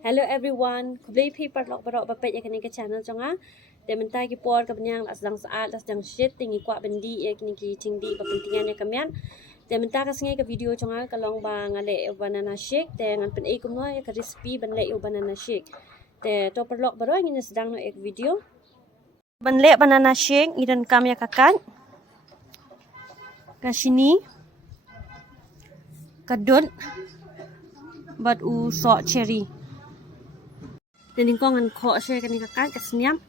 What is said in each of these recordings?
Hello everyone, kublai pi parlok barok bapet ya kini ke channel jonga. Te mentai ki por ke benyang las dang saat las dang shit tingi kwa bendi ya kini ki tingdi kepentingan ya kamian. Te mentai ka sengai ke video jonga kalong ba ngale banana shake te ngan pen e kumno ya ke recipe banle banana shake. Te to parlok barok ngin sedang no ek video. Banle banana shake idan kam ya kakan. Ka sini kadut bat u sok cherry. Dan kong ngan kok saya kan kakat ke senyam.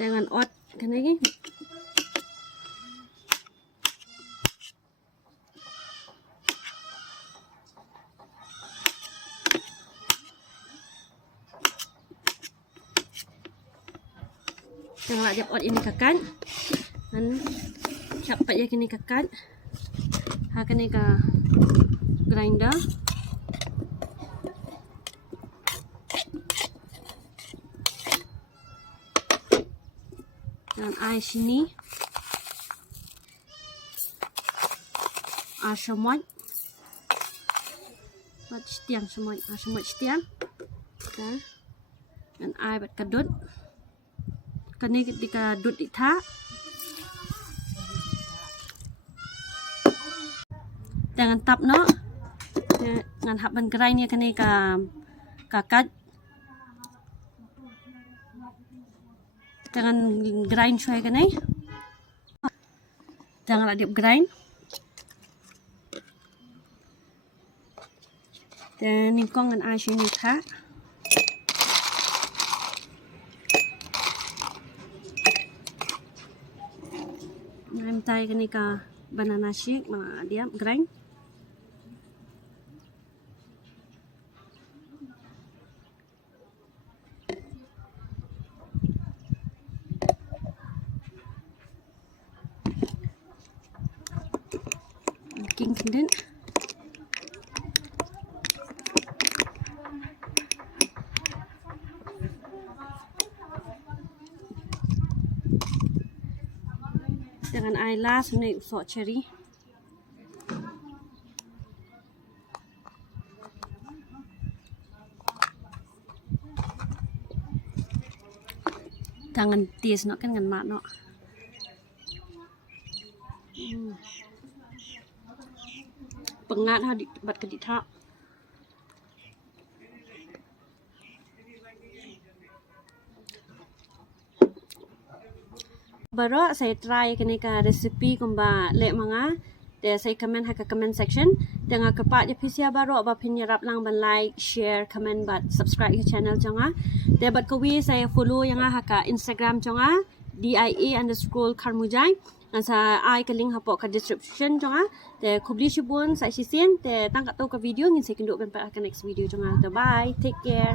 Jangan ot kan lagi. Jangan dia ot ini kakan. Dan cepat ya kini kakan. Ha kini ka grinder. Dan air sini semut bat setiang semut setiang dan air bat kadut kini ketika dut itha dengan tap no dengan haban gerai ni kini ka kakat jangan grind choy kan ni jangan adip grind dan ni kong dengan air ni tha nam tai kan ni ka banana shake mana dia grind kemudian dengan air las ni sok cherry jangan tis no kan ngan mak no pengat ha bat ke ditha baru saya try kini ka recipe kumba le manga te saya comment ha ka comment section dengan kepak je pisia baru ba pinyarap lang ban like share comment bat subscribe ke channel jonga te bat kawi saya follow yang ha ka Instagram jonga dia_Kharmujai dan sa ai ke link hapok ka description jonga te kubli shibun sa sisien te tangkat to ka video ngin saya kenduk ben pa ka next video jonga. Bye, take care.